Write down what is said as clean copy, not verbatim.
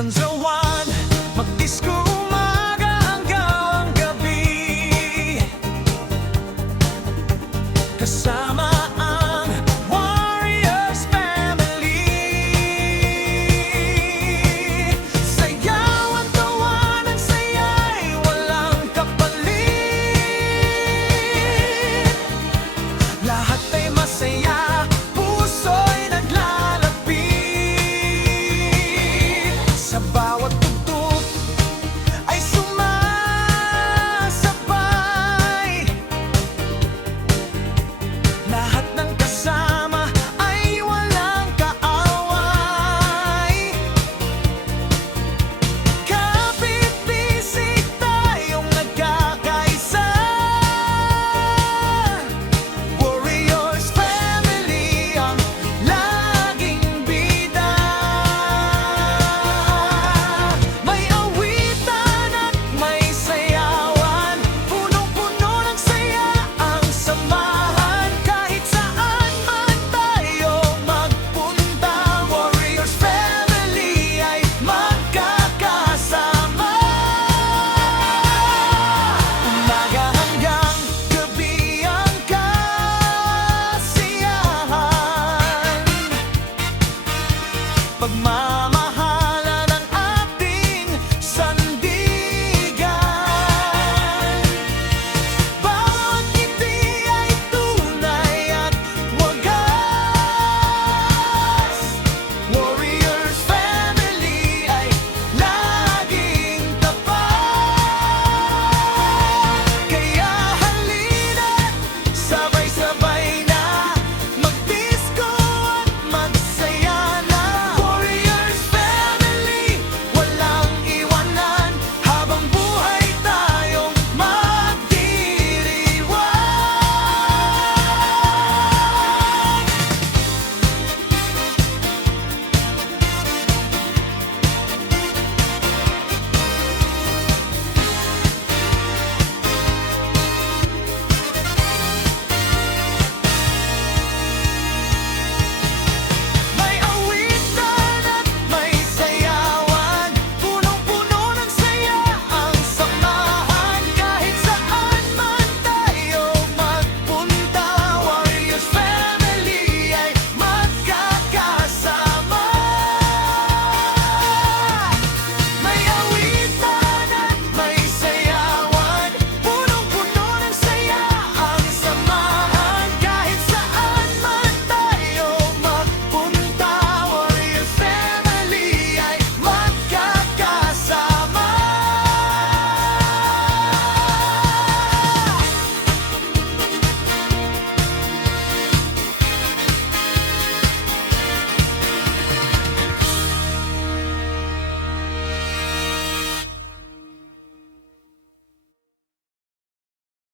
Tansawan, mag-disco umaga hanggang gabi, kasama ang Warriors family. Sayaw at tawa ng saya'y walang kapalit. Lahat ay masaya, puso'y naglalapit. Sa bawat tugtog ay sumasabay. Lahat ng kasama ay walang kaaway. Kapit-bisig tayong nagkakaisa. Warriors family ang laging bida. May awitan at may sayawan, punong-puno ng saya ang samahan. Kahit saan man tayo magpunta, Warriors family ay magkakasama. Umaga hanggang gabi ang kasiyahan, pagmamahal